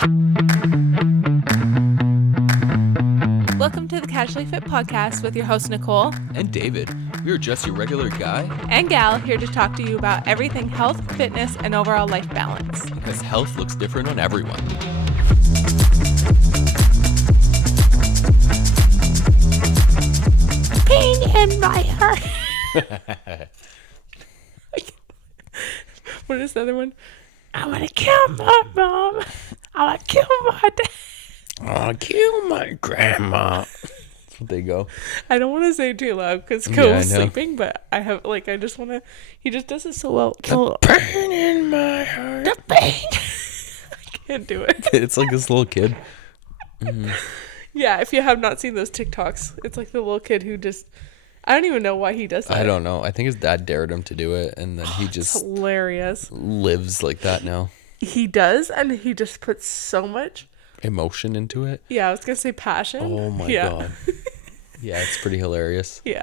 Welcome to the Casually Fit Podcast with your host, Nicole. And David. We are just your regular guy. And gal here to talk to you about everything health, fitness, and overall life balance. Because health looks different on everyone. Pain in my heart. What is the other one? I want to kill my mom. I want to kill my dad. I'll kill my grandma. That's what they go. I don't want to say it too loud because Cole's sleeping, but I just want to. He just does it so well. The pain in my heart. The pain. I can't do it. It's like this little kid. Mm-hmm. Yeah, if you have not seen those TikToks, it's like the little kid who just. I don't even know why he does that. I don't know. I think his dad dared him to do it, and then he just hilarious lives like that now. He does, and he just puts so much emotion into it. Yeah, I was gonna say passion. Oh my god. Yeah, it's pretty hilarious. Yeah.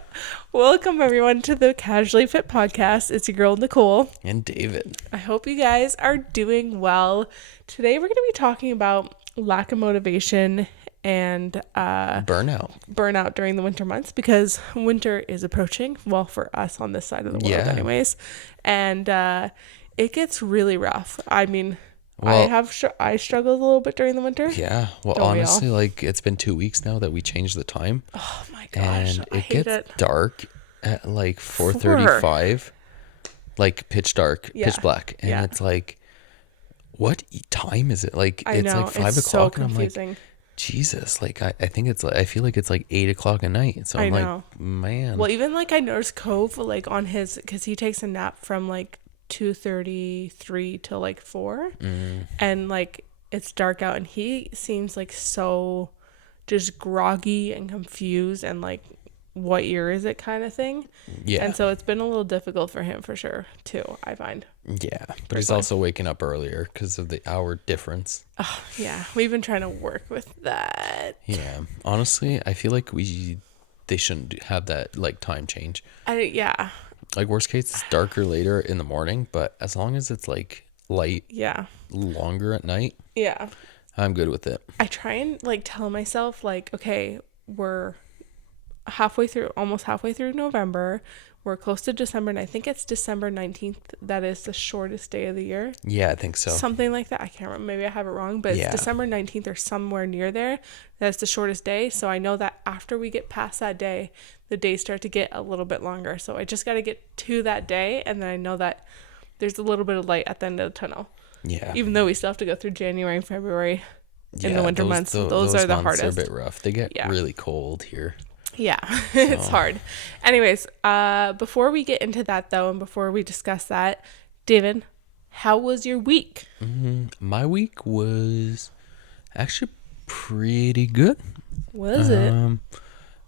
Welcome everyone to the Casually Fit Podcast. It's your girl Nicole and David. I hope you guys are doing well. Today we're gonna be talking about lack of motivation and burnout during the winter months, because winter is approaching, well, for us on this side of the world anyways, and it gets really rough. I mean, well, I struggled a little bit during the winter. Yeah. Well, honestly, like, it's been 2 weeks now that we changed the time. Oh my gosh. And it gets dark at like 4:35, like pitch dark, pitch black. And it's like, what time is it? Like, it's like 5 o'clock, so and I'm like, Jesus, like, I think it's like, I feel like it's like 8 o'clock at night. So I'm like, man. Well, even like I noticed Cove, like on his, because he takes a nap from like 2:33 till like 4, and like it's dark out, and he seems like so just groggy and confused and like, what year is it kind of thing. Yeah. And so it's been a little difficult for him for sure too, I find. Yeah, but he's also waking up earlier because of the hour difference. Oh yeah, we've been trying to work with that. Yeah, honestly, I feel like they shouldn't have that like time change. Yeah. Like, worst case, it's darker later in the morning, but as long as it's like light, longer at night, I'm good with it. I try and like tell myself like, okay, we're almost halfway through November. We're close to December, and I think it's December 19th that is the shortest day of the year. Yeah, I think so. Something like that. I can't remember. Maybe I have it wrong, but it's December 19th or somewhere near there. That's the shortest day. So I know that after we get past that day, the days start to get a little bit longer. So I just got to get to that day, and then I know that there's a little bit of light at the end of the tunnel. Yeah. Even though we still have to go through January and February in the winter months. Those are the hardest. They're a bit rough. They get really cold here. Yeah, it's hard. Anyways, before we get into that though, and before we discuss that, David, how was your week? My week was actually pretty good. Was it?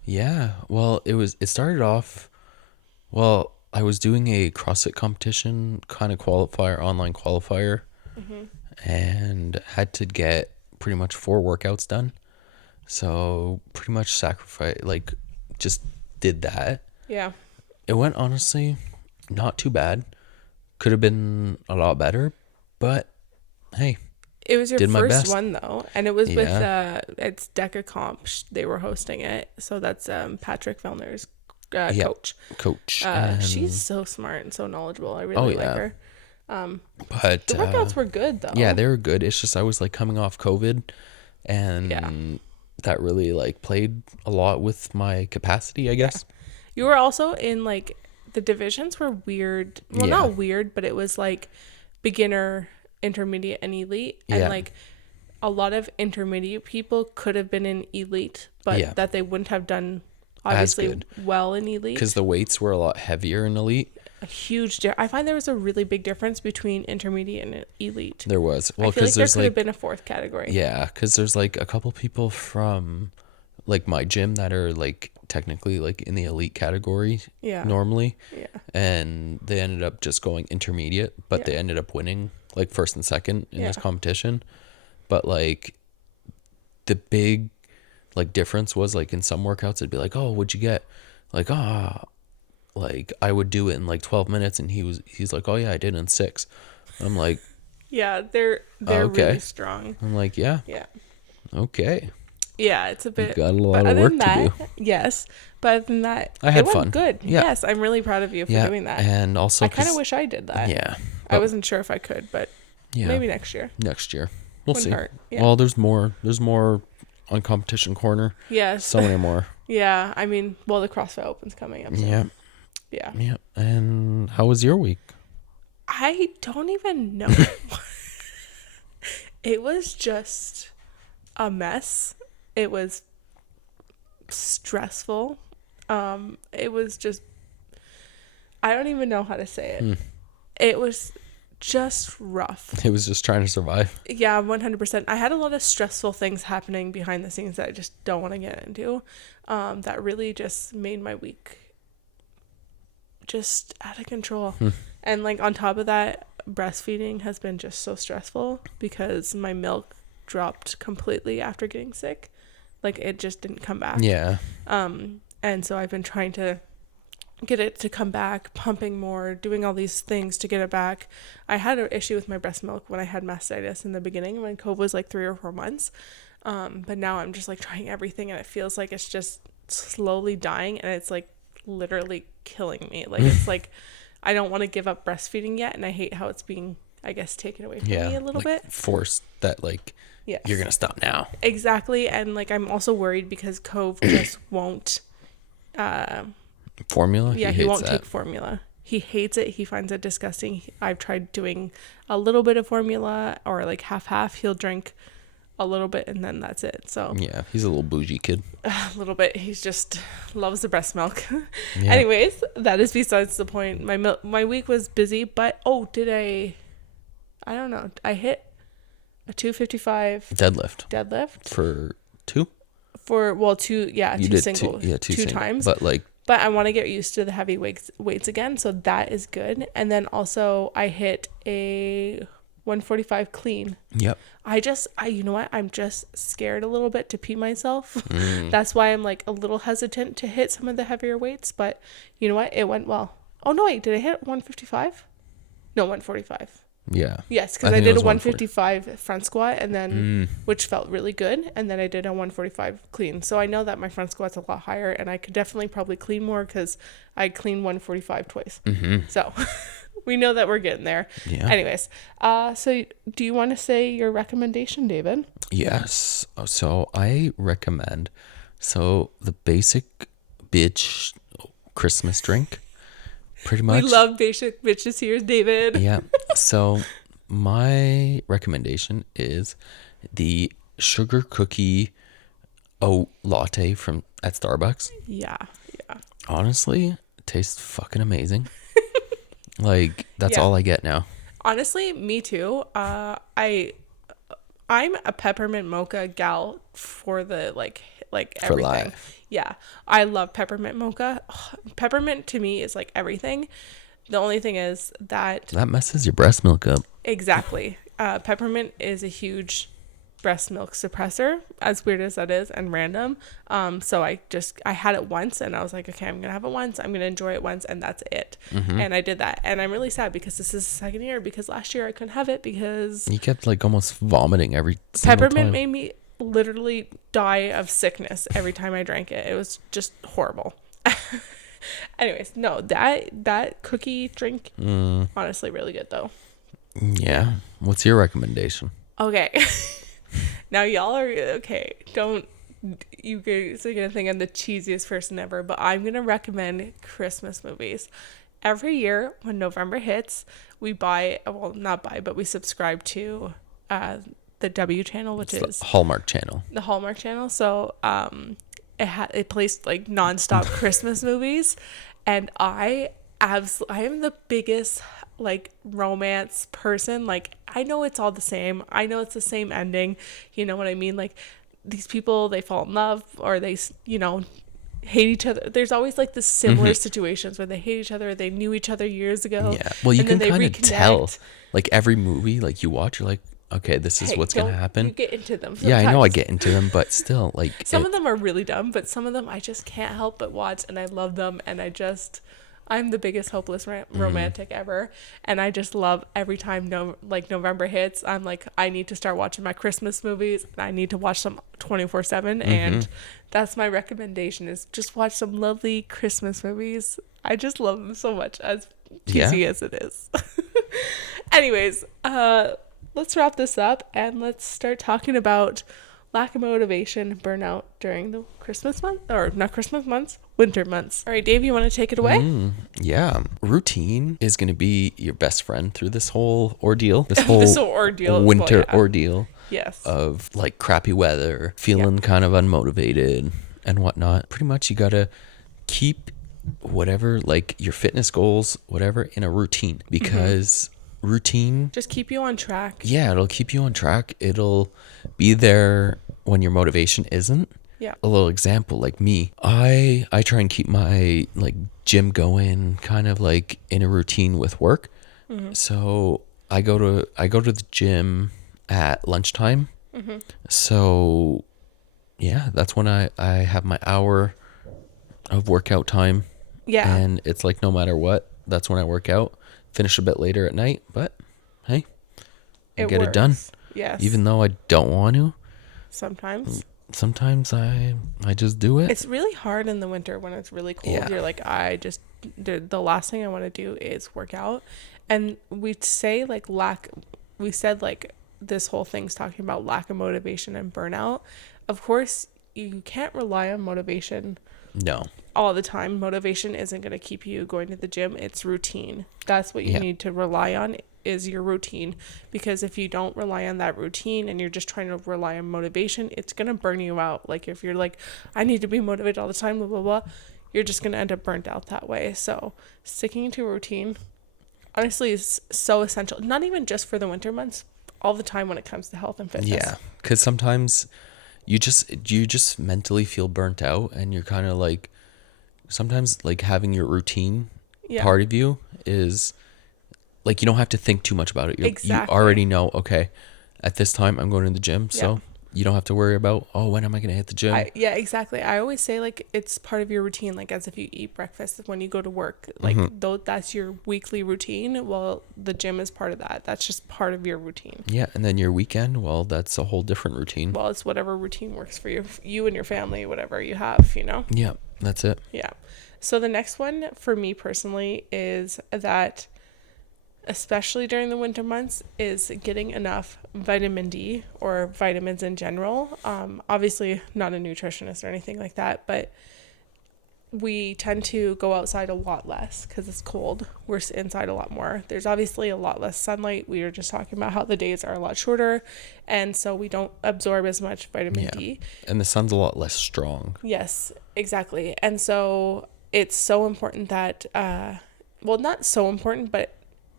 Yeah. Well, it started off, well, I was doing a CrossFit competition kind of online qualifier, and had to get pretty much 4 workouts done. So pretty much just did that. Yeah. It went, honestly, not too bad. Could have been a lot better, but hey. It was your first one though, and it was with it's Deca Comp. They were hosting it, so that's Patrick Fellner's coach. She's so smart and so knowledgeable. I really like her. But the workouts were good though. Yeah, they were good. It's just I was like coming off COVID, and that really like played a lot with my capacity, I guess. You were also in like, the divisions were weird. Well, not weird, but it was like beginner, intermediate, and elite. And like a lot of intermediate people could have been in elite, but that they wouldn't have done obviously well in elite. Because the weights were a lot heavier in elite. A huge I find there was a really big difference between intermediate and elite. There was. Well, I feel like there could have been a 4th category. Yeah, because there's like a couple people from like my gym that are like technically like in the elite category normally. Yeah. And they ended up just going intermediate, but they ended up winning like 1st and 2nd in this competition. But like the big like difference was like in some workouts it'd be like, oh, what'd you get? Like, like I would do it in like 12 minutes, and he's like, oh yeah, I did in 6. I'm like, Yeah, they're Okay. really strong. I'm like, yeah, Yeah. okay. Yeah, it's a You bit. got a But lot of other work than to do. that, yes. But other than that, I it had went fun. good. Yeah. Yes, I'm really proud of you for Yeah, doing that. and also I kind of 'cause- wish I did that. yeah, I but wasn't sure if I could, but yeah, maybe next year. next year we'll Wouldn't see. hurt. Yeah. Well, there's more. There's more on Competition Corner. Yes. So many more. Yeah, I mean, well, the CrossFit Open's coming up soon. Yeah. Yeah. Yeah. And how was your week? I don't even know. It was just a mess. It was stressful. It was just, I don't even know how to say it. It was just rough. It was just trying to survive. Yeah, 100%. I had a lot of stressful things happening behind the scenes that I just don't want to get into. That really just made my week just out of control. And like on top of that, breastfeeding has been just so stressful because my milk dropped completely after getting sick. Like it just didn't come back. Yeah. And so I've been trying to get it to come back, pumping more, doing all these things to get it back. I had an issue with my breast milk when I had mastitis in the beginning when COVID was like 3 or 4 months. But now I'm just like trying everything and it feels like it's just slowly dying and it's like literally killing me. Like it's like I don't want to give up breastfeeding yet and I hate how it's being, I guess, taken away from me a little bit. Forced that like you're gonna stop now. Exactly. And like I'm also worried because Cove just won't formula. Yeah, he won't take formula. He hates it. He finds it disgusting. I've tried doing a little bit of formula or like half. He'll drink a little bit and then that's it. So yeah, he's a little bougie kid. A little bit. He's just loves the breast milk. Yeah. Anyways, that is besides the point. My week was busy, but I don't know. I hit a 255 deadlift for two. Two single. Two times. But I want to get used to the heavy weights again, so that is good. And then also I hit a 145 clean. Yep. You know what? I'm just scared a little bit to pee myself. That's why I'm like a little hesitant to hit some of the heavier weights, but you know what? It went well. Oh no, wait, did I hit 155? No, 145. Yeah. Yes, because I did a 155 front squat and then which felt really good, and then I did a 145 clean. So I know that my front squat's a lot higher and I could definitely probably clean more because I cleaned 145 twice. So we know that we're getting there. Yeah. Anyways, so do you want to say your recommendation, David? Yes. So I recommend the basic bitch Christmas drink. Pretty much. We love basic bitches here, David. Yeah. So my recommendation is the sugar cookie oat latte at Starbucks. Yeah. Honestly, it tastes fucking amazing. Like that's all I get now. Honestly, me too. I'm a peppermint mocha gal for the like everything. For life. Yeah, I love peppermint mocha. Peppermint to me is like everything. The only thing is that messes your breast milk up. Exactly. Peppermint is a huge breast milk suppressor, as weird as that is and random. So I had it once and I was like, okay, I'm gonna have it once, I'm gonna enjoy it once, and that's it. And I did that, and I'm really sad because this is the second year, because last year I couldn't have it because you kept like almost vomiting every peppermint time. made me literally die of sickness every time I drank it. It was just horrible. Anyways, no, that cookie drink honestly really good though. Yeah. What's your recommendation? Okay. Now y'all are okay. You guys are gonna think I'm the cheesiest person ever, but I'm gonna recommend Christmas movies. Every year when November hits, we we subscribe to the W channel, which is the Hallmark channel. The Hallmark channel. So it plays like nonstop Christmas movies, and I am the biggest like romance person. Like I know it's all the same. I know it's the same ending. You know what I mean? Like these people, they fall in love or they hate each other. There's always like the similar situations where they hate each other, or they knew each other years ago. Yeah. Well, you can kind of tell. Like every movie, like you watch, you're like, okay, this is what's gonna happen. You get into them. Sometimes. Yeah, I know I get into them, but still, like some of them are really dumb, but some of them I just can't help but watch, and I love them, and I just I'm the biggest hopeless romantic ever, and I just love every time November hits. I'm like, I need to start watching my Christmas movies. And I need to watch them 24/7, and that's my recommendation: is just watch some lovely Christmas movies. I just love them so much, as cheesy as it is. Anyways, let's wrap this up and let's start talking about lack of motivation, burnout during the Christmas month, or not Christmas months, winter months. All right, Dave, you want to take it away? Yeah. Routine is going to be your best friend through this whole ordeal, this whole ordeal, winter ordeal. Yes. Of like crappy weather, feeling kind of unmotivated and whatnot. Pretty much you got to keep whatever, like your fitness goals, whatever, in a routine, because routine just keep you on track. Yeah, it'll keep you on track. It'll be there when your motivation isn't. Yeah. A little example, like me, I try and keep my like gym going kind of like in a routine with work. So I go to the gym at lunchtime. So yeah, that's when I have my hour of workout time. Yeah. And it's like no matter what, that's when I work out. Finish a bit later at night, but hey, I get it done. Yes. Even though I don't want to. Sometimes I just do it. It's really hard in the winter when it's really cold. Yeah. You're like, the last thing I want to do is work out. And we said this whole thing's talking about lack of motivation and burnout. Of course, you can't rely on motivation. No. All the time. Motivation isn't going to keep you going to the gym. It's routine. That's what you need to rely on, is your routine. Because if you don't rely on that routine and you're just trying to rely on motivation, it's going to burn you out. Like if you're like, I need to be motivated all the time, blah, blah, blah, you're just going to end up burnt out that way. So sticking to routine, honestly, is so essential. Not even just for the winter months, all the time when it comes to health and fitness. Yeah, because sometimes you just mentally feel burnt out, and you're kind of like, sometimes like having your routine part of you is like, you don't have to think too much about it. You already know, okay, at this time I'm going to the gym, so you don't have to worry about, when am I going to hit the gym? Yeah, exactly. I always say like it's part of your routine, like as if you eat breakfast when you go to work, like though that's your weekly routine. Well, the gym is part of that. That's just part of your routine. Yeah, and then your weekend, well, that's a whole different routine. Well, it's whatever routine works for you and your family, whatever you have, Yeah, that's it. Yeah. So the next one for me personally is that, especially during the winter months, is getting enough vitamin D or vitamins in general. Obviously not a nutritionist or anything like that, but we tend to go outside a lot less because it's cold. We're inside a lot more. There's obviously a lot less sunlight. We were just talking about how the days are a lot shorter, and so we don't absorb as much vitamin D. And the sun's a lot less strong. Yes, exactly. And so it's so important that, well, not so important, but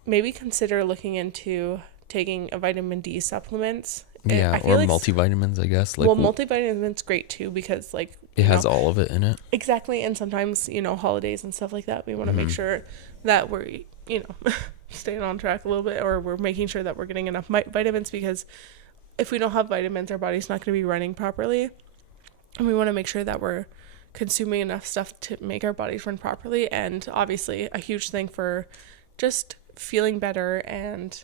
maybe consider looking into taking a vitamin D supplements. Yeah, or like multivitamins, I guess. Like, multivitamins great too, because like it has all of it in it. Exactly. And sometimes, holidays and stuff like that, we want to make sure that we're, staying on track a little bit, or we're making sure that we're getting enough vitamins, because if we don't have vitamins, our body's not going to be running properly. And we want to make sure that we're consuming enough stuff to make our bodies run properly. And obviously a huge thing for just feeling better and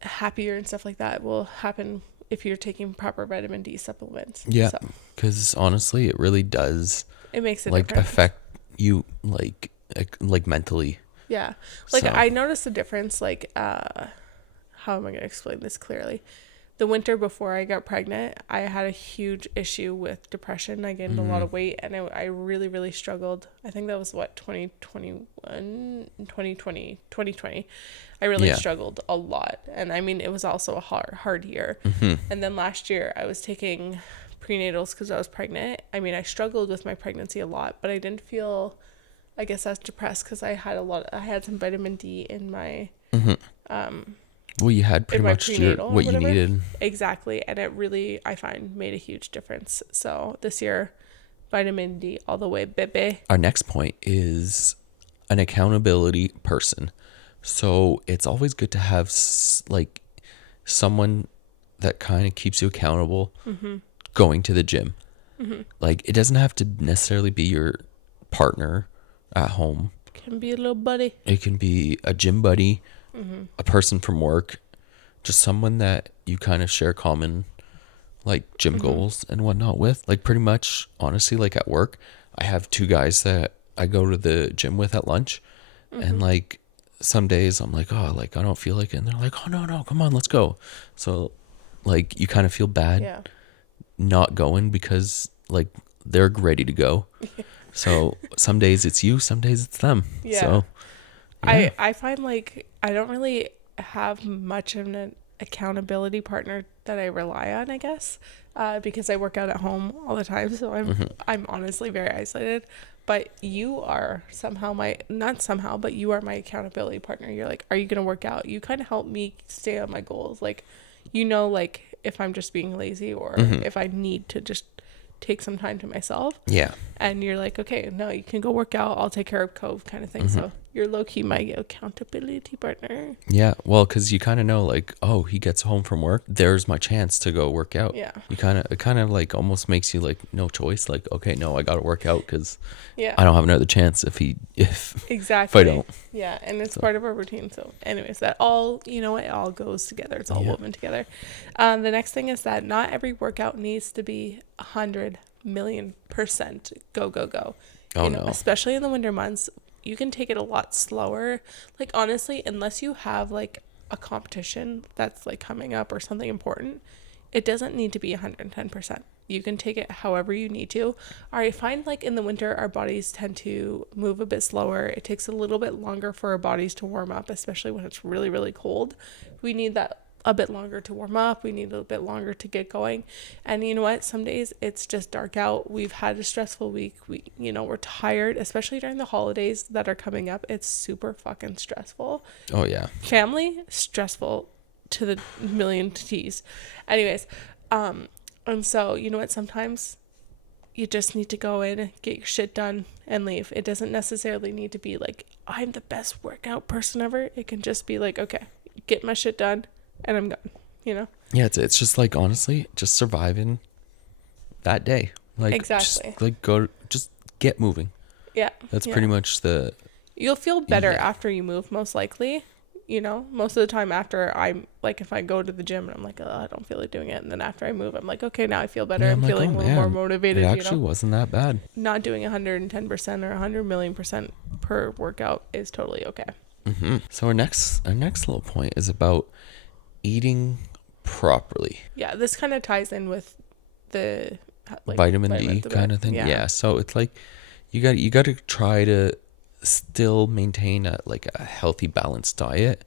happier and stuff like that will happen if you're taking proper vitamin D supplements. Yeah, because honestly, it really does. It makes it affect you like mentally. Yeah, like I noticed a difference. Like, how am I going to explain this clearly? The winter before I got pregnant, I had a huge issue with depression. I gained a lot of weight, and I really, really struggled. I think that was 2020. I really struggled a lot. And I mean, it was also a hard year. And then last year I was taking prenatals because I was pregnant. I mean, I struggled with my pregnancy a lot, but I didn't feel, I guess, as depressed because I had some vitamin D in my, well, you had pretty much what you needed. Exactly. And it really, I find, made a huge difference. So this year, vitamin D all the way, baby. Our next point is an accountability person. So it's always good to have like someone that kind of keeps you accountable going to the gym. Like, it doesn't have to necessarily be your partner at home. Can be a little buddy. It can be a gym buddy, Mm-hmm. a person from work, just someone that you kind of share common like gym Mm-hmm. goals and whatnot with. Like pretty much, honestly, like at work, I have two guys that I go to the gym with at lunch, and Mm-hmm. like some days I'm like, oh, like I don't feel like it, and they're like, oh no, come on, let's go. So like you kind of feel bad Yeah. not going because like they're ready to go. So some days it's you, some days it's them. Yeah. So yeah. I find like I don't really have much of an accountability partner that I rely on, I guess, because I work out at home all the time, so I'm honestly very isolated. But you are somehow my not somehow, but you are my accountability partner. You're like, are you gonna work out? You kind of help me stay on my goals. Like, like if I'm just being lazy or if I need to just take some time to myself. Yeah. And you're like, okay, no, you can go work out. I'll take care of Cove kind of thing. So you're low key my accountability partner. Yeah, well, because you kind of know, like, oh, he gets home from work. There's my chance to go work out. Yeah. It kind of like almost makes you like no choice. Like, okay, no, I got to work out because Yeah. I don't have another chance if Exactly. if I don't. Yeah, and it's part of our routine. So, anyways, that all it all goes together. It's all woven together. The next thing is that not every workout needs to be 100,000,000% go go go. Oh no. Especially in the winter months, you can take it a lot slower. Like honestly, unless you have like a competition that's like coming up or something important, it doesn't need to be 110%. You can take it however you need to. I find like in the winter, our bodies tend to move a bit slower. It takes a little bit longer for our bodies to warm up, especially when it's really, really cold. We need that a bit longer to warm up. We need a bit longer to get going. And you know what? Some days it's just dark out. We've had a stressful week. We're tired, especially during the holidays that are coming up. It's super fucking stressful. Oh yeah. Family, stressful to the million T's. Anyways, and so you know what? Sometimes you just need to go in, get your shit done, and leave. It doesn't necessarily need to be like, I'm the best workout person ever. It can just be like, okay, get my shit done, and I'm gone, Yeah, it's just like honestly, just surviving that day. Like Exactly. just, like just get moving. Yeah. That's yeah. pretty much the. You'll feel better Yeah. after you move, most likely. Most of the time after I'm like, if I go to the gym and I'm like, oh, I don't feel like doing it. And then after I move, I'm like, okay, now I feel better. Yeah, I'm like, feeling oh, a little more motivated, It actually wasn't that bad. Not doing 110% or 100,000,000% per workout is totally okay. So our next little point is about eating properly. Yeah, this kind of ties in with the like, vitamin D kind of thing. Yeah. So it's like you got to try to still maintain a healthy, balanced diet,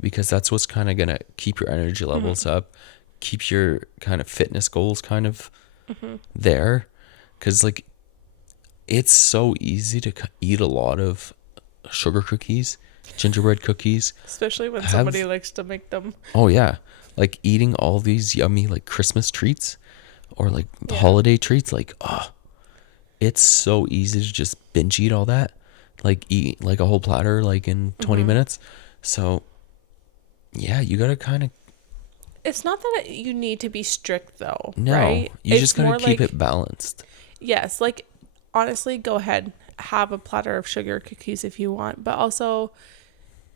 because that's what's kind of gonna keep your energy levels up, keep your kind of fitness goals kind of there, because like it's so easy to eat a lot of sugar cookies, gingerbread cookies, especially when somebody likes to make them. Oh yeah, like eating all these yummy like Christmas treats or like holiday treats. Like, oh, it's so easy to just binge eat all that. Like eat like a whole platter like in 20 minutes. So yeah, you gotta kind of. It's not that you need to be strict though, No, right? you just gotta keep it balanced. Yes, like honestly, go ahead, have a platter of sugar cookies if you want, but also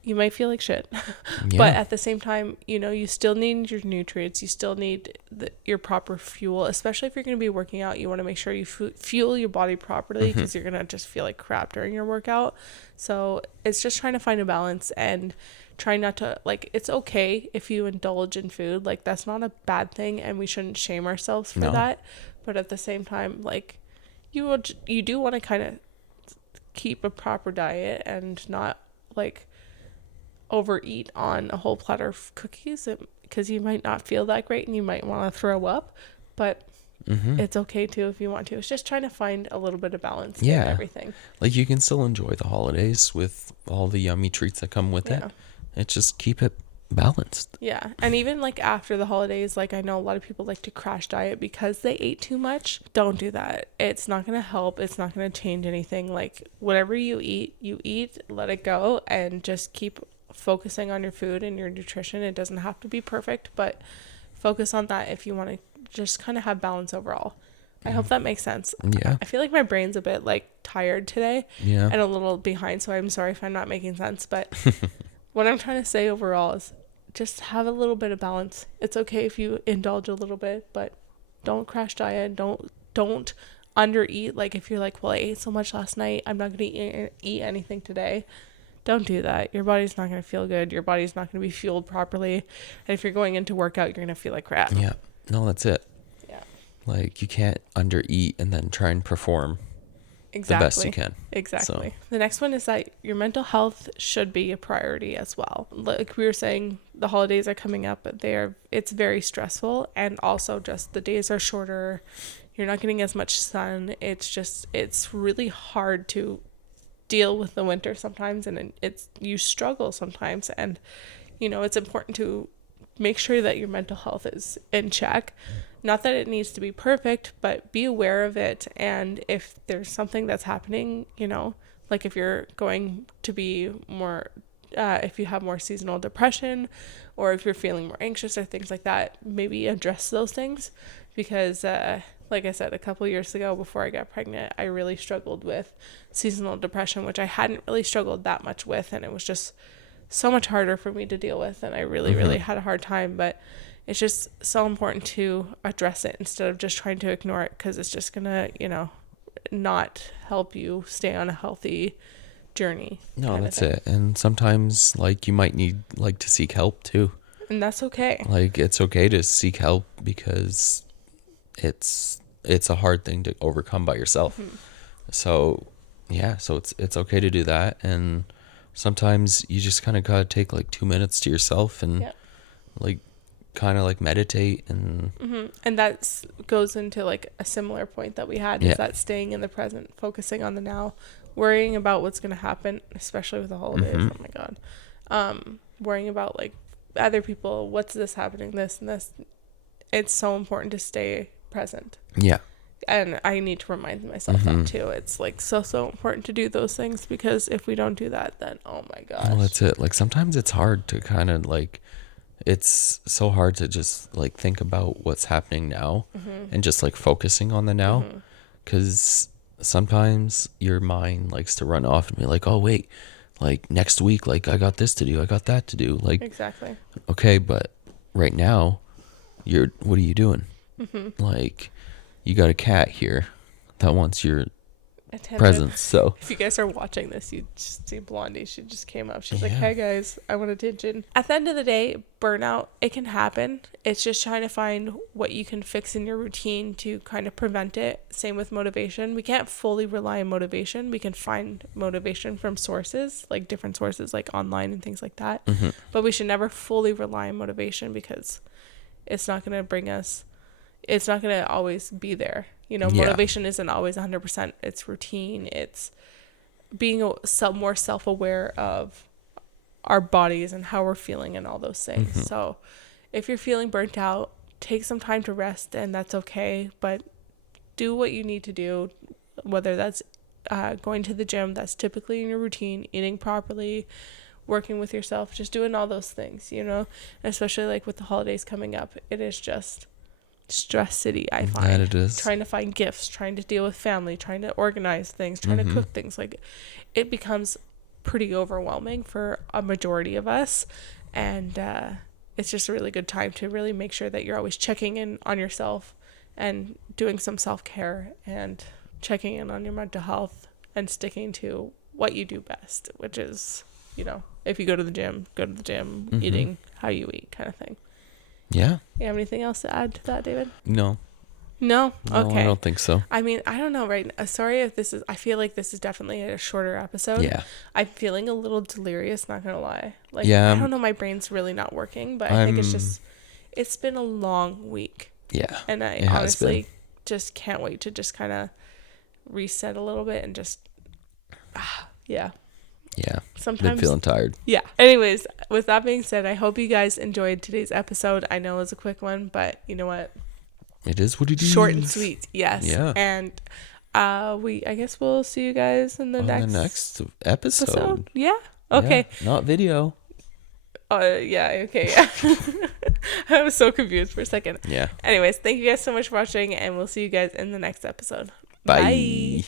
you might feel like shit. Yeah. But at the same time, you still need your nutrients. You still need your proper fuel, especially if you're going to be working out. You want to make sure you fuel your body properly, because you're going to just feel like crap during your workout. So it's just trying to find a balance and try not to, like, it's okay if you indulge in food. Like, that's not a bad thing, and we shouldn't shame ourselves for that. But at the same time, like, you do want to kind of keep a proper diet and not, like, overeat on a whole platter of cookies, because you might not feel that great and you might want to throw up, but it's okay too if you want to. It's just trying to find a little bit of balance in everything. Like you can still enjoy the holidays with all the yummy treats that come with it. It's just keep it balanced. Yeah. And even like after the holidays, like I know a lot of people like to crash diet because they ate too much. Don't do that. It's not going to help. It's not going to change anything. Like whatever you eat, let it go, and just keep focusing on your food and your nutrition. It doesn't have to be perfect, but focus on that if you want to just kind of have balance overall. I hope that makes sense. Yeah. I feel like my brain's a bit like tired today. Yeah. And a little behind, so I'm sorry if I'm not making sense. But what I'm trying to say overall is just have a little bit of balance. It's okay if you indulge a little bit, but don't crash diet. Don't undereat. Like if you're like, well, I ate so much last night, I'm not going to eat anything today. Don't do that. Your body's not going to feel good. Your body's not going to be fueled properly. And if you're going into workout, you're going to feel like crap. Yeah. No, that's it. Yeah. Like you can't undereat and then try and perform the best you can. Exactly. So. The next one is that your mental health should be a priority as well. Like we were saying, the holidays are coming up, but it's very stressful, and also just the days are shorter. You're not getting as much sun. It's really hard to deal with the winter sometimes, and you struggle sometimes, and it's important to make sure that your mental health is in check. Not that it needs to be perfect, but be aware of it. And if there's something that's happening, like if you're going to be more, if you have more seasonal depression, or if you're feeling more anxious or things like that, maybe address those things. Because like I said, a couple years ago before I got pregnant, I really struggled with seasonal depression, which I hadn't really struggled that much with. And it was just so much harder for me to deal with. And I really, really had a hard time. But it's just so important to address it instead of just trying to ignore it, because it's just going to, not help you stay on a healthy journey. No, that's it. And sometimes like you might need like to seek help too. And that's okay. Like it's okay to seek help, because it's a hard thing to overcome by yourself. So yeah, so it's okay to do that. And sometimes you just kind of gotta take like 2 minutes to yourself and like kind of like meditate. And and that goes into like a similar point that we had, is that staying in the present, focusing on the now, worrying about what's going to happen, especially with the holidays. Oh my god. Worrying about like other people, what's this happening, this and this. It's so important to stay present. Yeah. And I need to remind myself that too. It's like so important to do those things, because if we don't do that, then oh my gosh. Well, that's it. Like sometimes it's hard to kind of like, it's so hard to just like think about what's happening now and just like focusing on the now, because sometimes your mind likes to run off and be like, oh wait, like next week, like I got this to do, I got that to do. Like exactly. Okay, but right now what are you doing? Like you got a cat here that wants your presence. So if you guys are watching this, you just see Blondie. She just came up. She's like, hey guys, I want attention. At the end of the day, burnout, it can happen. It's just trying to find what you can fix in your routine to kind of prevent it. Same with motivation. We can't fully rely on motivation. We can find motivation from sources, like different sources, like online and things like that. But we should never fully rely on motivation, because it's not going to it's not going to always be there. Motivation isn't always 100%. It's routine. It's being more self-aware of our bodies and how we're feeling and all those things. So if you're feeling burnt out, take some time to rest, and that's okay. But do what you need to do, whether that's going to the gym, that's typically in your routine, eating properly, working with yourself, just doing all those things, and especially like with the holidays coming up, it is just stress city. I find that it is. Trying to find gifts, trying to deal with family, trying to organize things, trying to cook things, like it becomes pretty overwhelming for a majority of us. And it's just a really good time to really make sure that you're always checking in on yourself and doing some self-care and checking in on your mental health and sticking to what you do best, which is, if you go to the gym, eating how you eat, kind of thing. Yeah. You have anything else to add to that, David? No. No? Okay. I don't think so. I mean, I don't know, right? Sorry if I feel like this is definitely a shorter episode. Yeah. I'm feeling a little delirious, not going to lie. Like, I don't know, my brain's really not working, but I think it's been a long week. Yeah. And I honestly just can't wait to just kind of reset a little bit and just, yeah. Yeah. Sometimes been feeling tired. Yeah. Anyways, with that being said, I hope you guys enjoyed today's episode. I know it was a quick one, but you know what? It is what it is. Short and sweet. Yes. Yeah. And I guess we'll see you guys in the next episode. Yeah. Okay. Yeah, not video. Yeah. Okay. Yeah. I was so confused for a second. Yeah. Anyways, thank you guys so much for watching, and we'll see you guys in the next episode. Bye. Bye.